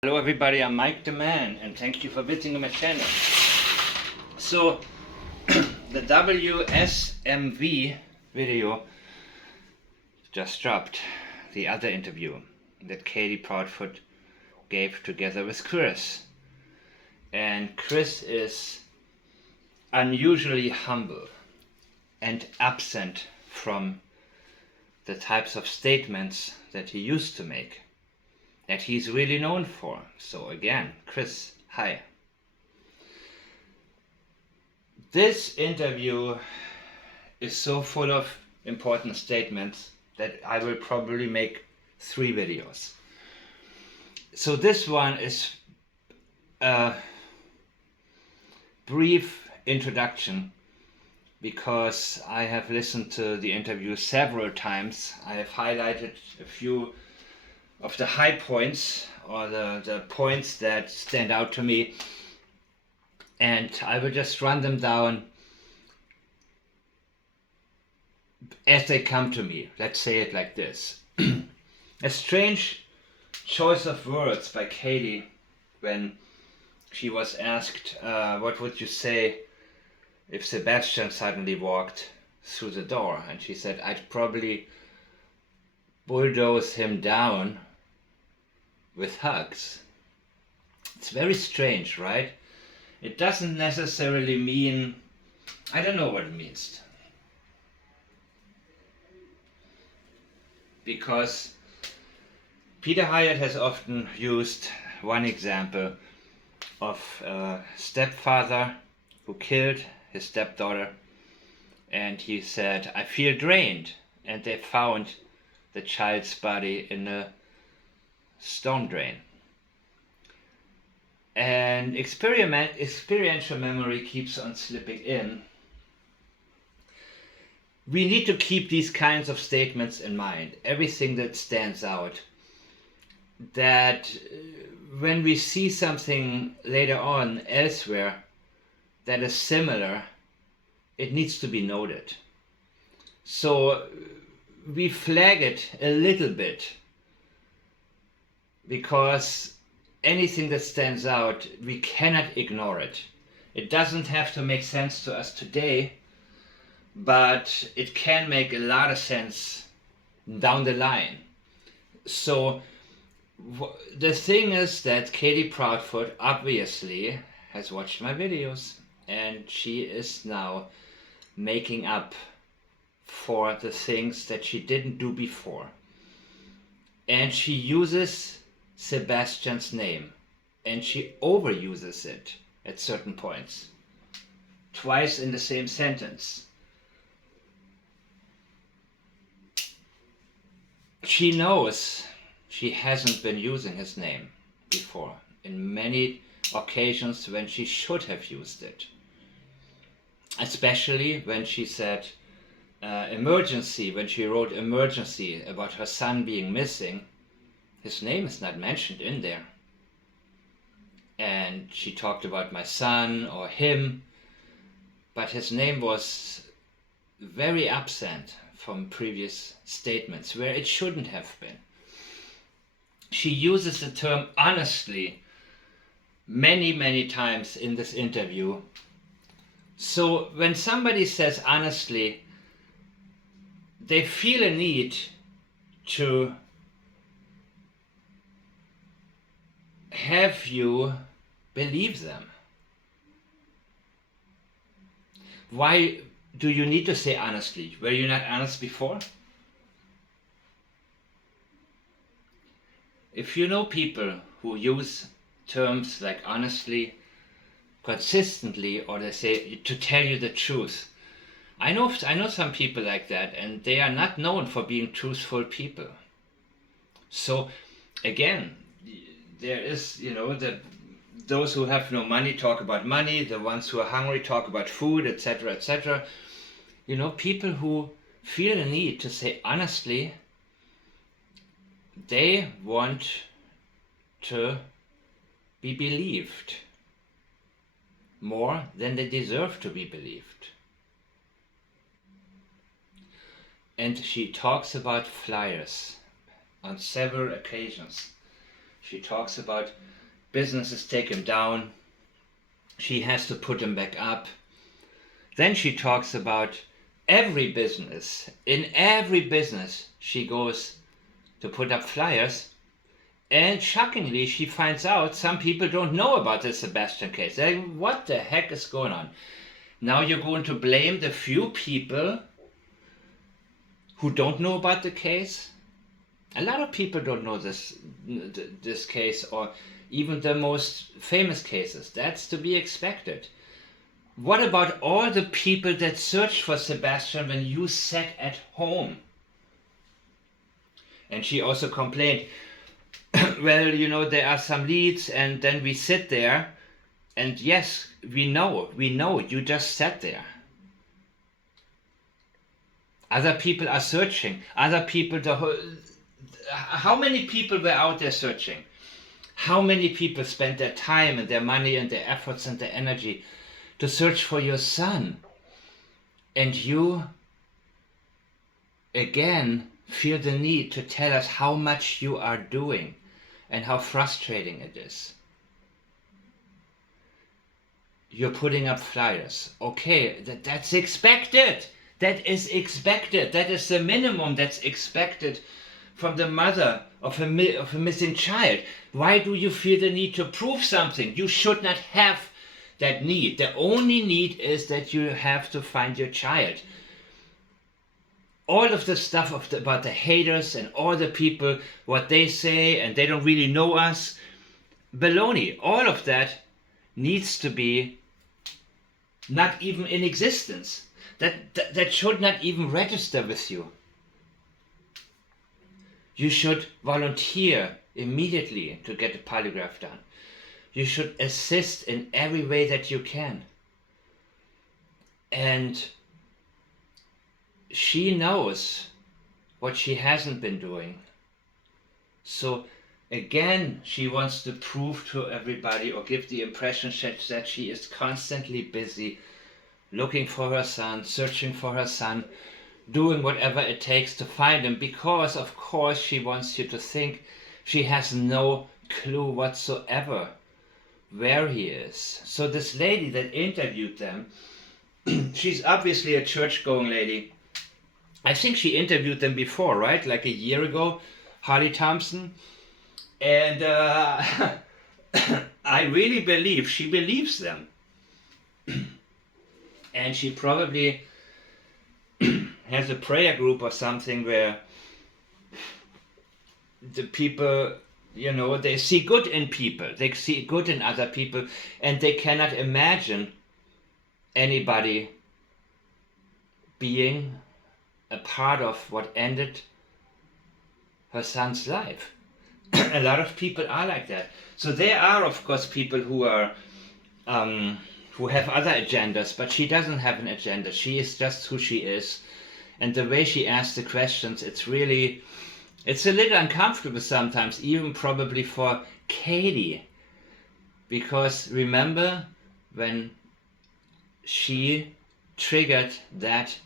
Hello everybody, I'm Mike the Man and thank you for visiting my channel. So the WSMV video just dropped, the other interview that Katie Proudfoot gave together with Chris. And Chris is unusually humble and absent from the types of statements that he used to make, that he's really known for. So again, Chris, hi. This interview is so full of important statements that I will probably make 3 videos. So this one is a brief introduction because I have listened to the interview several times. I have highlighted a few of the high points or the points that stand out to me, and I will just run them down as they come to me. Let's say it like this. A strange choice of words by Katie when she was asked what would you say if Sebastian suddenly walked through the door, and she said, I'd probably bulldoze him down with hugs. It's very strange, right? It doesn't necessarily mean, I don't know what it means. Because Peter Hyatt has often used one example of a stepfather who killed his stepdaughter, and he said, I feel drained, and they found the child's body in a stone drain. And experiential memory keeps on slipping in. We need to keep these kinds of statements in mind, everything that stands out, that when we see something later on elsewhere that is similar, it needs to be noted. So we flag it a little bit, because anything that stands out, we cannot ignore it. It doesn't have to make sense to us today, but it can make a lot of sense down the line. So the thing is that Katie Proudfoot obviously has watched my videos, and she is now making up for the things that she didn't do before. And she uses Sebastian's name, and she overuses it at certain points, twice in the same sentence. She knows she hasn't been using his name before in many occasions when she should have used it, especially when she said emergency, when she wrote emergency about her son being missing. His name is not mentioned in there. And she talked about my son or him, but his name was very absent from previous statements where it shouldn't have been. She uses the term honestly many times in this interview. So when somebody says honestly, they feel a need to have you believe them. Why do you need to say honestly? Were you not honest before? If you know people who use terms like honestly consistently, or they say to tell you the truth, I know some people like that, and they are not known for being truthful people. So again, there is, those who have no money talk about money, the ones who are hungry talk about food, etc., etc. People who feel the need to say honestly, they want to be believed more than they deserve to be believed. And she talks about flyers on several occasions. She talks about businesses take him down. She has to put him back up. Then she talks about every business. In every business, she goes to put up flyers. And shockingly, she finds out some people don't know about the Sebastian case. They're like, what the heck is going on? Now you're going to blame the few people who don't know about the case? A lot of people don't know this case, or even the most famous cases. That's to be expected. What about all the people that searched for Sebastian when you sat at home? And she also complained, well, there are some leads, and then we sit there, and yes, we know, you just sat there. Other people are searching. Other people, how many people were out there searching? How many people spent their time and their money and their efforts and their energy to search for your son? And you, again, feel the need to tell us how much you are doing and how frustrating it is. You're putting up flyers. Okay, that's expected. That is expected. That is the minimum that's expected from the mother of a missing child. Why do you feel the need to prove something? You should not have that need. The only need is that you have to find your child. All of the stuff about the haters and all the people, what they say, and they don't really know us, baloney. All of that needs to be not even in existence. That should not even register with you. You should volunteer immediately to get a polygraph done. You should assist in every way that you can. And she knows what she hasn't been doing. So again, she wants to prove to everybody, or give the impression that she is constantly busy looking for her son, searching for her son, doing whatever it takes to find him, because of course she wants you to think she has no clue whatsoever where he is. So this lady that interviewed them, she's obviously a church-going lady. I think she interviewed them before, right? Like a year ago, Harley Thompson. And I really believe she believes them. And she probably has a prayer group or something where the people, they see good in people. They see good in other people, and they cannot imagine anybody being a part of what ended her son's life. A lot of people are like that. So there are, of course, people who are who have other agendas, but she doesn't have an agenda. She is just who she is. And the way she asks the questions, it's a little uncomfortable sometimes, even probably for Katie. Because remember when she triggered that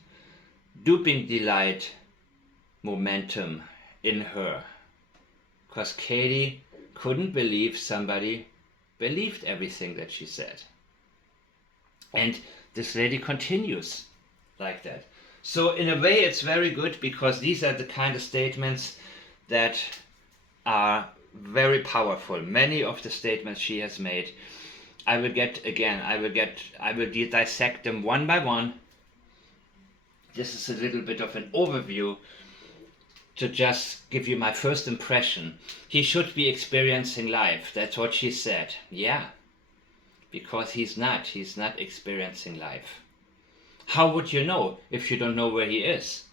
duping delight momentum in her? Because Katie couldn't believe somebody believed everything that she said. And this lady continues like that. So in a way it's very good, because these are the kind of statements that are very powerful. Many of the statements she has made, I will dissect them one by one. This is a little bit of an overview to just give you my first impression. He should be experiencing life. That's what she said. Yeah. Because he's not experiencing life. How would you know if you don't know where he is?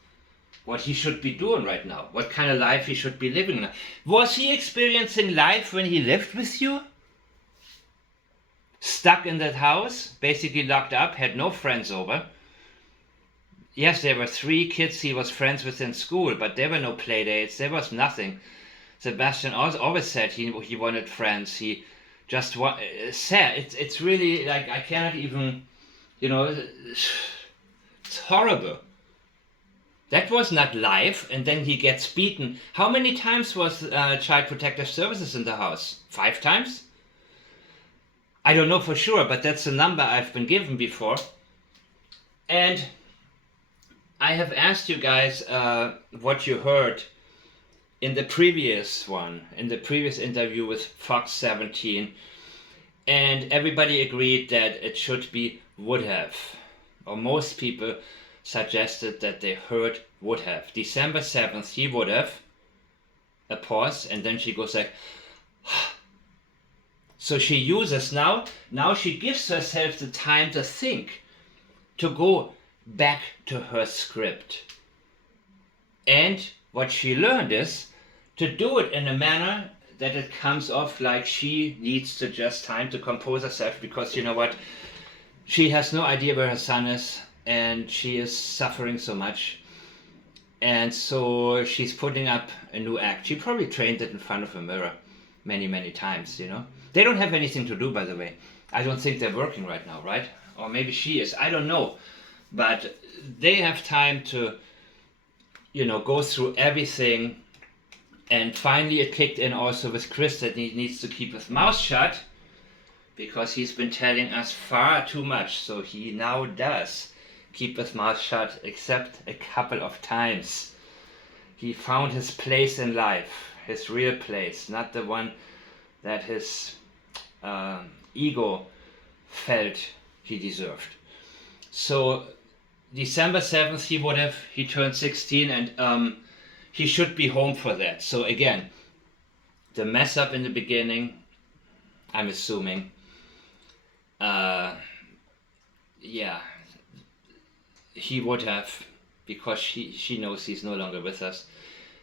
What he should be doing right now? What kind of life he should be living now? Was he experiencing life when he lived with you? Stuck in that house, basically locked up, had no friends over. Yes, there were 3 kids he was friends with in school, but there were no play dates, there was nothing. Sebastian always said he wanted friends. He just said, it's really like, I cannot even, it's horrible. That was not live, and then he gets beaten. How many times was Child Protective Services in the house? 5 times? I don't know for sure, but that's the number I've been given before. And I have asked you guys what you heard in the previous one, in the previous interview with Fox 17, and everybody agreed that it should be would have, or most people suggested that they heard would have. December 7th, he would have, a pause, and then she goes like, so she uses now she gives herself the time to think, to go back to her script. And what she learned is to do it in a manner that it comes off like she needs to just time to compose herself, because you know what? She has no idea where her son is, and she is suffering so much. And so she's putting up a new act. She probably trained it in front of a mirror many, many times, you know. They don't have anything to do, by the way. I don't think they're working right now, right? Or maybe she is. I don't know. But they have time to, you know, go through everything. And finally it kicked in also with Chris that he needs to keep his mouth shut, because he's been telling us far too much. So he now does keep his mouth shut, except a couple of times. He found his place in life, his real place, not the one that his ego felt he deserved. So December 7th he turned 16, and he should be home for that. So again, the mess up in the beginning, I'm assuming, yeah, he would have, because she knows he's no longer with us.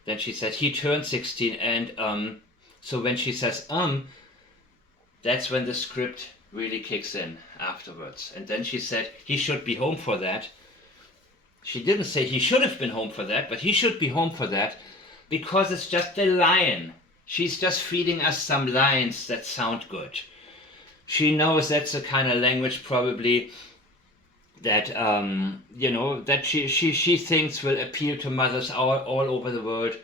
Then she said he turned 16, and so when she says that's when the script really kicks in afterwards. And then she said he should be home for that. She didn't say he should have been home for that, but he should be home for that, because it's just a line. She's just feeding us some lines that sound good. She knows that's the kind of language probably that you know, that she thinks will appeal to mothers all over the world,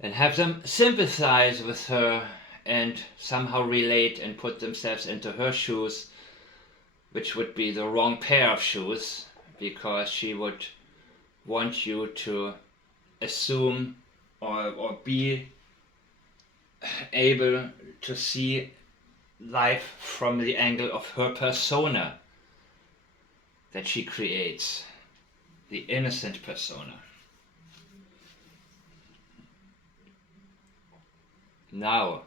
and have them sympathize with her and somehow relate and put themselves into her shoes, which would be the wrong pair of shoes, because she would want you to assume or be able to see life from the angle of her persona that she creates, the innocent persona. Now,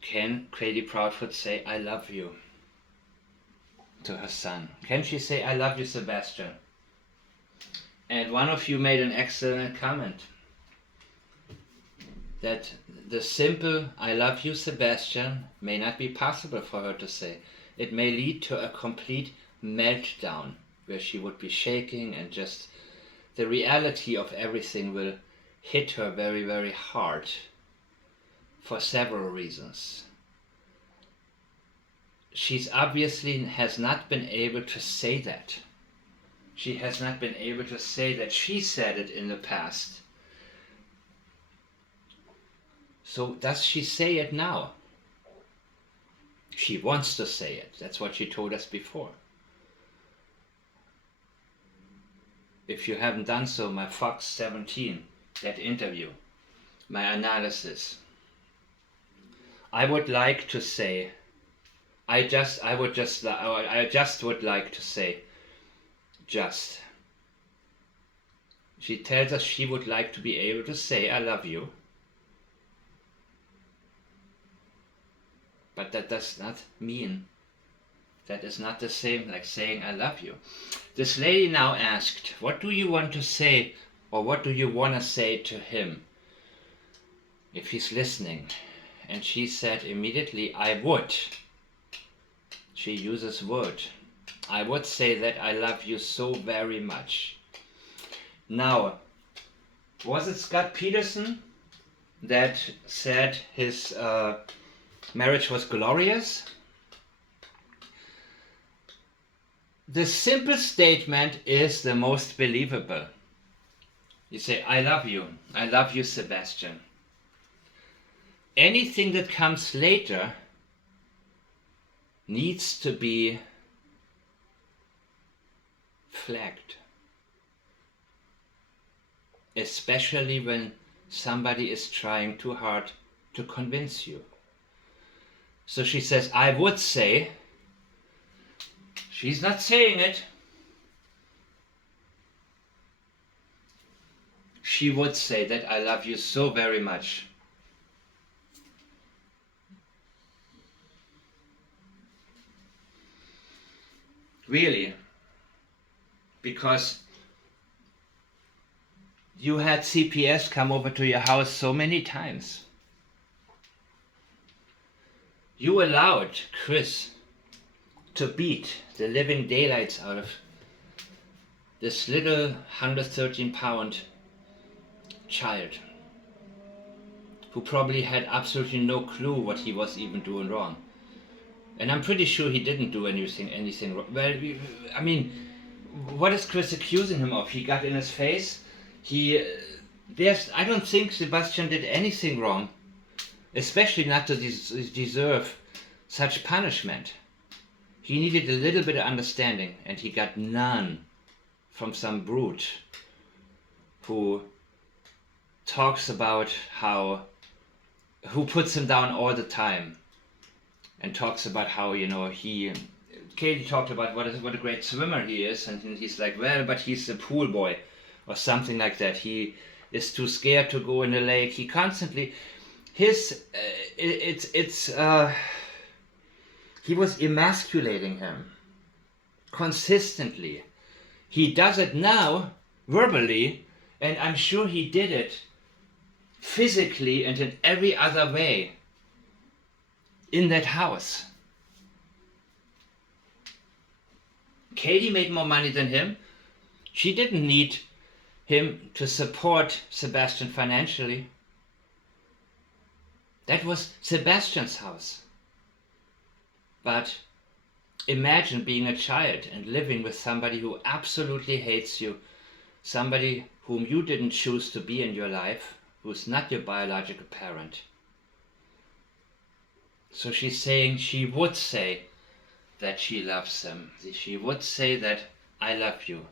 can Grady Proudfoot say I love you to her son? Can she say I love you, Sebastian? And one of you made an excellent comment that the simple I love you, Sebastian may not be possible for her to say. It may lead to a complete meltdown where she would be shaking, and just the reality of everything will hit her very, very hard for several reasons. She's obviously has not been able to say that. She has not been able to say that. She said it in the past. So does she say it now? She wants to say it. That's what she told us before. If you haven't done so, my Fox 17, that interview, my analysis, I would like to say, I just would like to say, just. She tells us she would like to be able to say I love you. But that does not mean, that is not the same like saying I love you. This lady now asked, what do you want to say, or what do you want to say to him if he's listening? And she said immediately, I would. She uses would. I would say that I love you so very much. Now, was it Scott Peterson that said his marriage was glorious? the simple statement is the most believable. You say, I love you, Sebastian. Anything that comes later needs to be flagged. Especially when somebody is trying too hard to convince you. So she says, I would say, she's not saying it. She would say that I love you so very much. Really. Because you had CPS come over to your house so many times. You allowed Chris to beat the living daylights out of this little 113-pound child who probably had absolutely no clue what he was even doing wrong. And I'm pretty sure he didn't do anything wrong. Well, I mean, what is Chris accusing him of? He got in his face. I don't think Sebastian did anything wrong, especially not to deserve such punishment. He needed a little bit of understanding, and he got none from some brute who talks about who puts him down all the time and talks about how, Katie talked about what a great swimmer he is, and he's like, well, but he's a pool boy or something like that. He is too scared to go in the lake. He constantly, he was emasculating him consistently. He does it now verbally, and I'm sure he did it physically and in every other way in that house. Katie made more money than him. She didn't need him to support Sebastian financially. That was Sebastian's house. But imagine being a child and living with somebody who absolutely hates you, somebody whom you didn't choose to be in your life, who's not your biological parent. So she would say that she loves him. She would say that I love you.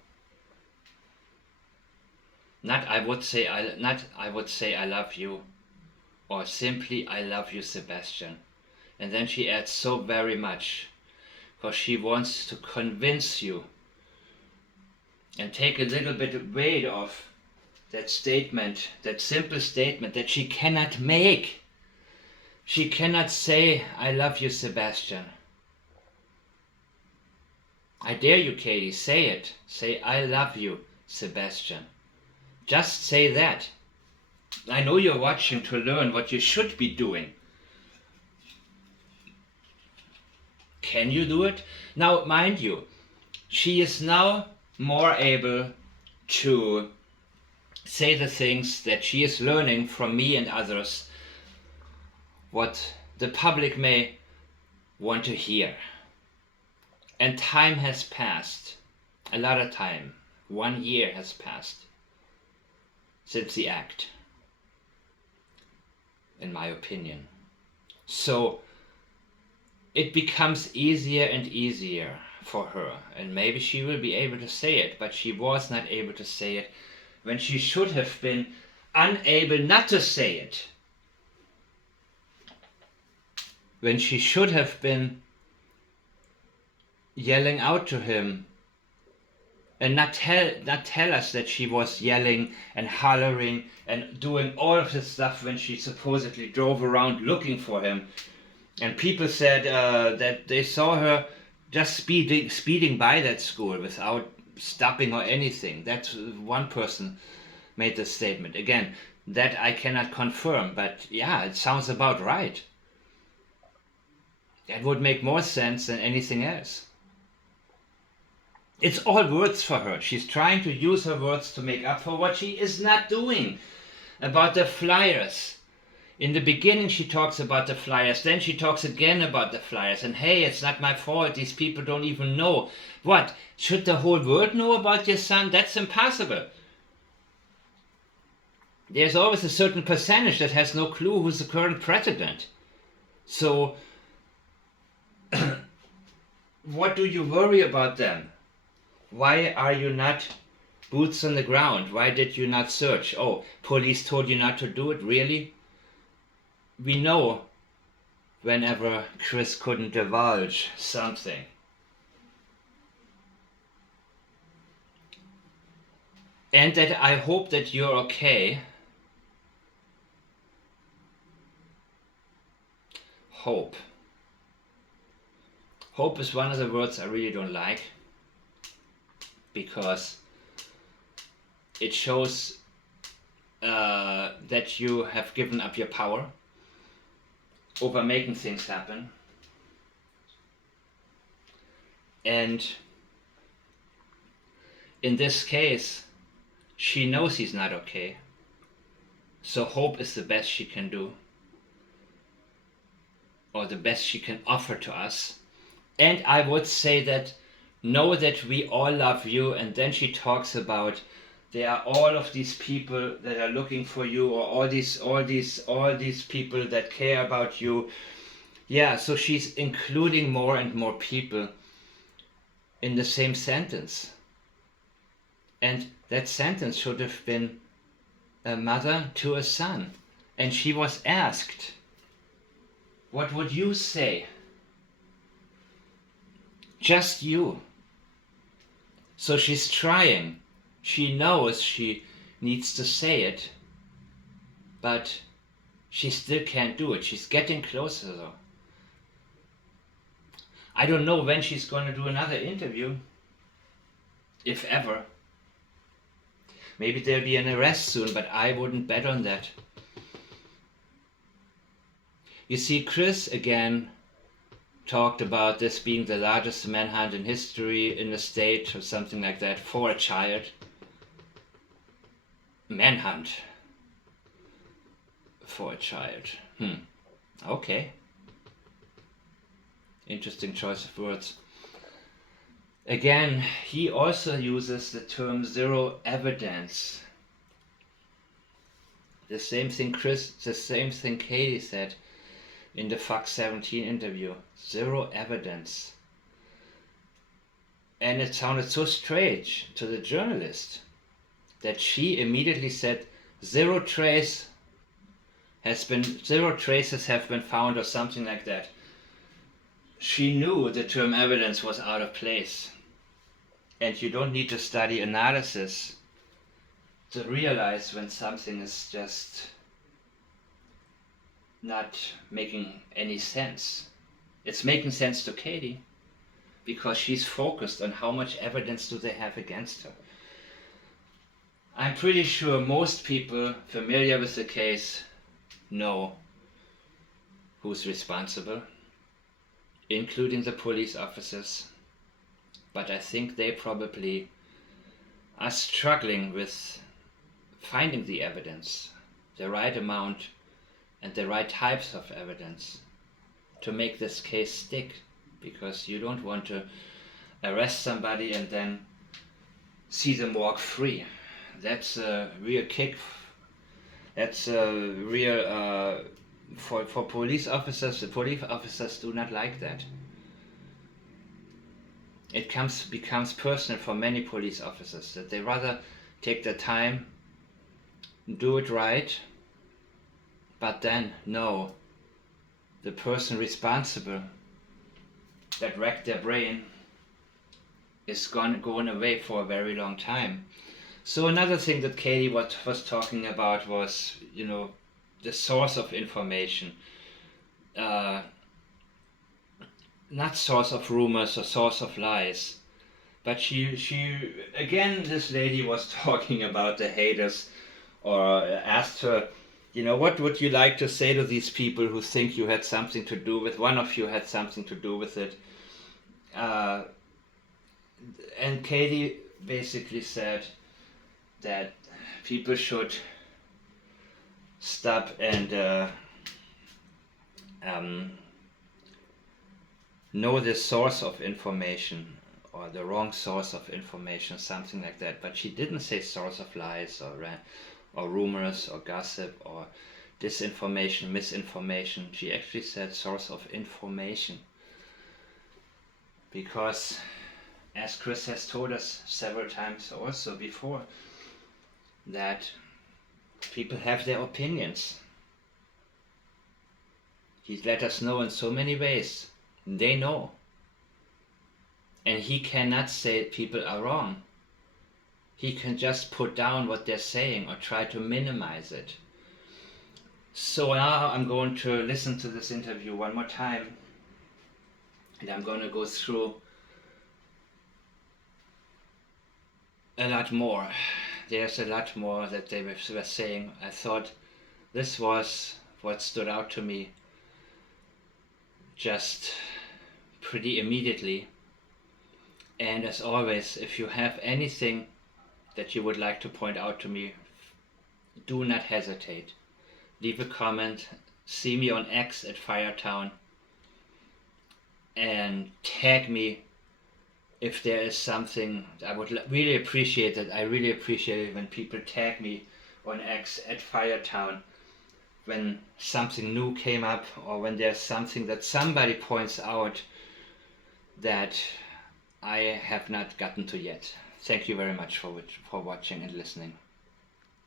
Not I would say I love you, or simply I love you, Sebastian. And then she adds so very much, because she wants to convince you and take a little bit of weight off that statement, that simple statement that she cannot make. She cannot say, I love you, Sebastian. I dare you, Katie, say it. Say, I love you, Sebastian. Just say that. I know you're watching to learn what you should be doing. Can you do it? Now, mind you, she is now more able to say the things that she is learning from me and others, what the public may want to hear. And time has passed, a lot of time. 1 year has passed since the act, in my opinion. So it becomes easier and easier for her, and maybe she will be able to say it, but she was not able to say it when she should have been unable not to say it. When she should have been yelling out to him and not tell us that she was yelling and hollering and doing all of this stuff when she supposedly drove around looking for him. And people said that they saw her just speeding by that school without stopping or anything. That's one person made the statement. Again, that I cannot confirm, but yeah, it sounds about right. That would make more sense than anything else. It's all words for her. She's trying to use her words to make up for what she is not doing. About the flyers. In the beginning, she talks about the flyers, then she talks again about the flyers, and hey, it's not my fault, these people don't even know. What? Should the whole world know about your son? That's impossible. There's always a certain percentage that has no clue who's the current president. So, what do you worry about them? Why are you not boots on the ground? Why did you not search? Oh, police told you not to do it? Really? We know whenever Chris couldn't divulge something. And that I hope that you're okay. Hope. Hope is one of the words I really don't like, because it shows that you have given up your power over making things happen. And in this case, she knows he's not okay. So hope is the best she can do, or the best she can offer to us. And I would say that, know that we all love you. And then she talks about there are all of these people that are looking for you, or all these people that care about you. Yeah, so she's including more and more people in the same sentence. And that sentence should have been a mother to a son. And she was asked, what would you say? Just you. So she's trying. She knows she needs to say it, but she still can't do it. She's getting closer though. I don't know when she's going to do another interview, if ever. Maybe there'll be an arrest soon, but I wouldn't bet on that. You see, Chris again talked about this being the largest manhunt in history in the state, or something like that, for a child. Manhunt for a child. Okay. Interesting choice of words. Again, he also uses the term zero evidence. The same thing Katie said in the Fox 17 interview. Zero evidence. And it sounded so strange to the journalist that she immediately said zero traces have been found, or something like that. She knew the term evidence was out of place. And you don't need to study analysis to realize when something is just not making any sense. It's making sense to Katie because she's focused on how much evidence do they have against her. I'm pretty sure most people familiar with the case know who's responsible, including the police officers. But I think they probably are struggling with finding the evidence, the right amount and the right types of evidence to make this case stick, because you don't want to arrest somebody and then see them walk free. That's a real kick. That's a real for police officers. The police officers do not like that. It becomes personal for many police officers, that they rather take their time, do it right, but then know the person responsible that wrecked their brain is going away for a very long time. So another thing that Katie was talking about was, the source of information. Not source of rumors or source of lies. But she again, this lady was talking about the haters, or asked her, what would you like to say to these people who think you had something to do with, one of you had something to do with it. And Katie basically said that people should stop and know the source of information or the wrong source of information, something like that. But she didn't say source of lies or rumors or gossip or disinformation, misinformation. She actually said source of information. Because, as Chris has told us several times also before, that people have their opinions. He's let us know in so many ways. They know. And he cannot say people are wrong. He can just put down what they're saying or try to minimize it. So now I'm going to listen to this interview one more time. And I'm going to go through a lot more. There's a lot more that they were saying. I thought this was what stood out to me just pretty immediately. And as always, if you have anything that you would like to point out to me, do not hesitate. Leave a comment, see me on X at Firetown, and tag me if there is something. I would really appreciate it. I really appreciate it when people tag me on X at Firetown when something new came up or when there's something that somebody points out that I have not gotten to yet. Thank you very much for watching and listening.